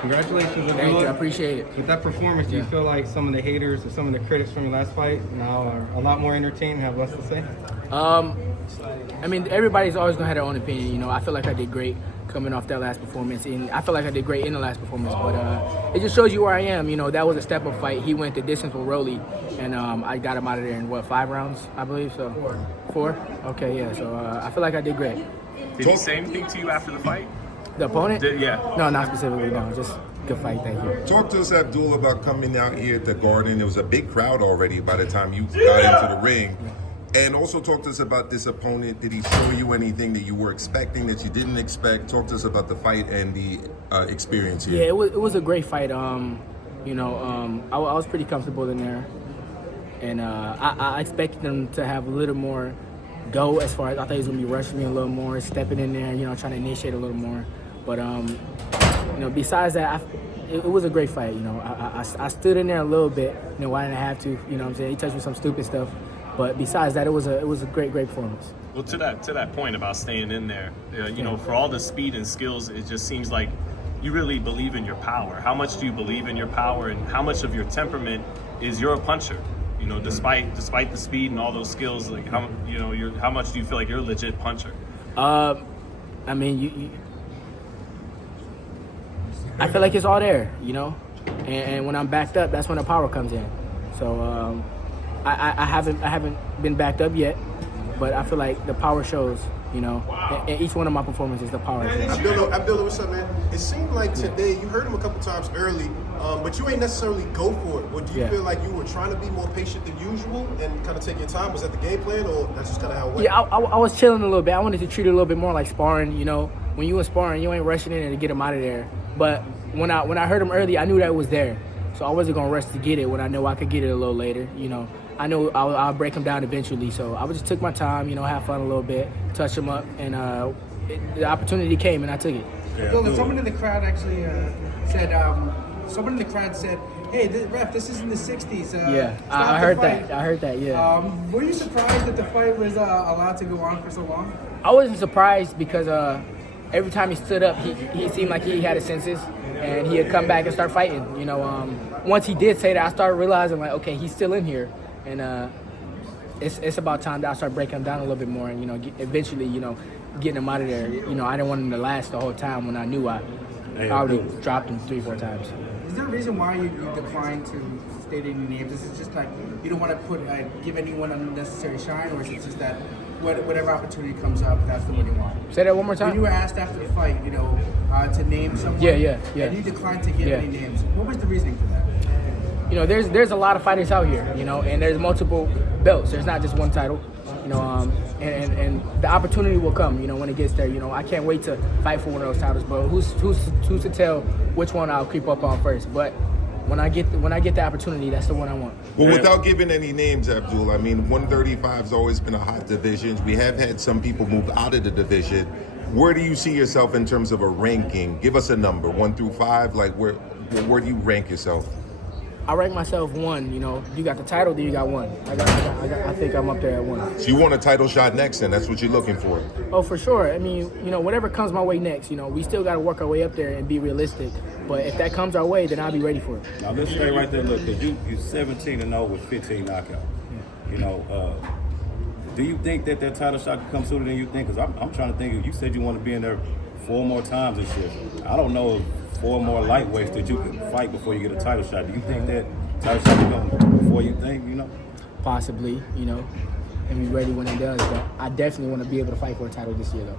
Congratulations, Abdullah. Thank you, I appreciate it. With that performance, do you feel like some of the haters or some of the critics from your last fight now are a lot more entertained and have less to say? I mean, everybody's always gonna have their own opinion. You know, I feel like I did great coming off that last performance, and I feel like I did great in the last performance. But it just shows you where I am. You know, that was a step-up fight. He went the distance with Rolly, and I got him out of there in 5 rounds, I believe. So 4. Okay, yeah. So I feel like I did great. Did he say anything to you after the fight? The opponent? Yeah. No, not specifically. No, just good fight. Thank you. Talk to us, Abdullah, about coming out here at the Garden. It was a big crowd already by the time you got into the ring. And also talk to us about this opponent. Did he show you anything that you were expecting that you didn't expect? Talk to us about the fight and the experience here. Yeah, it was a great fight. I was pretty comfortable in there, and I expected them to have a little more go as far as I thought he was gonna be rushing me a little more, stepping in there, trying to initiate a little more. But besides that, it was a great fight. I stood in there a little bit. Why didn't I have to? You know what I'm saying? He touched me some stupid stuff. But besides that, it was a great performance. Well, to that point about staying in there, for all the speed and skills, it just seems like you really believe in your power. How much do you believe in your power, and how much of your temperament is you're a puncher? Despite the speed and all those skills, like how much do you feel like you're a legit puncher? I mean, I feel like it's all there, and when I'm backed up, that's when the power comes in. So. I haven't been backed up yet, but I feel like the power shows, in each one of my performances, the power. Abdullah, what's up, man? It seemed like today, you heard him a couple times early, but you ain't necessarily go for it. Or do you feel like you were trying to be more patient than usual and kind of take your time? Was that the game plan, or that's just kind of how it went? Yeah, I was chilling a little bit. I wanted to treat it a little bit more like sparring. When you in sparring, you ain't rushing in to get him out of there. But when I heard him early, I knew that it was there. So I wasn't going to rush to get it when I know I could get it a little later, I know I'll break him down eventually, so I just took my time, have fun a little bit, touch him up, and the opportunity came, and I took it. Yeah, someone in the crowd actually said, "Hey, ref, this is in the '60s." Yeah, I heard that. Yeah. Were you surprised that the fight was allowed to go on for so long? I wasn't surprised because every time he stood up, he seemed like he had his senses, and he'd come back and start fighting. Once he did say that, I started realizing like, okay, he's still in here. And it's about time that I start breaking him down a little bit more, and eventually, getting him out of there. I didn't want him to last the whole time when I knew I already dropped him 3-4 times. Is there a reason why you declined to state any names? Is it just like you don't want to give anyone unnecessary shine, or is it just that whatever opportunity comes up, that's the one you want? Say that one more time. When you were asked after the fight, to name someone, yeah, and you declined to give any names. What was the reasoning for that? There's a lot of fighters out here, and there's multiple belts. There's not just one title, and the opportunity will come, when it gets there. I can't wait to fight for one of those titles, but who's to tell which one I'll creep up on first? But when I get the opportunity, that's the one I want. Well, without giving any names, Abdul, 135's always been a hot division. We have had some people move out of the division. Where do you see yourself in terms of a ranking? Give us a number, 1 through 5. Like where do you rank yourself? I rank myself 1. You got the title, then you got 1. I think I'm up there at 1. So you want a title shot next, and that's what you're looking for? Oh, for sure. Whatever comes my way next, we still got to work our way up there and be realistic. But if that comes our way, then I'll be ready for it. Now let's stay right there. Look, because you 17-0 with 15 knockouts. Yeah. Do you think that title shot could come sooner than you think? Because I'm trying to think. You said you want to be in there 4 more times this year. I don't know. 4 more lightweights that you can fight before you get a title shot. Do you think that title shot will come before you think, Possibly, and be ready when it does. But I definitely want to be able to fight for a title this year, though.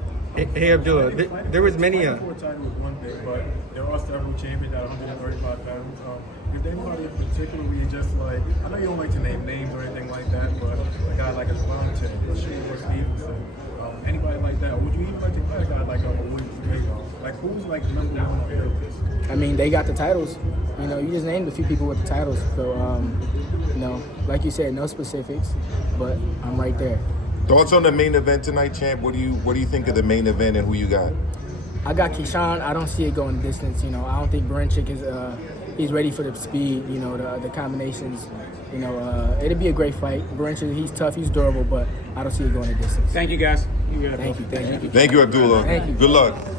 Hey Abdullah, there was many. Title was one thing, but there are several champions at 135 pounds. Is there anybody in particular where you just like? I know you don't like to name names or anything like that, but a guy like a Devontae, a Shakur Stevenson, anybody like that, or would you even like to fight a guy like a Williams? Like who's like number 1 on your list? They got the titles. You just named a few people with the titles. So, like you said, no specifics, but I'm right there. Thoughts on the main event tonight, champ? What do you think of the main event and who you got? I got Keyshawn. I don't see it going distance. I don't think Barincic is he's ready for the speed. The combinations. It'll be a great fight. Barincic, he's tough, he's durable, but I don't see it going the distance. Thank you, guys. Thank you. Thank you, Abdullah. Thank you. Good luck.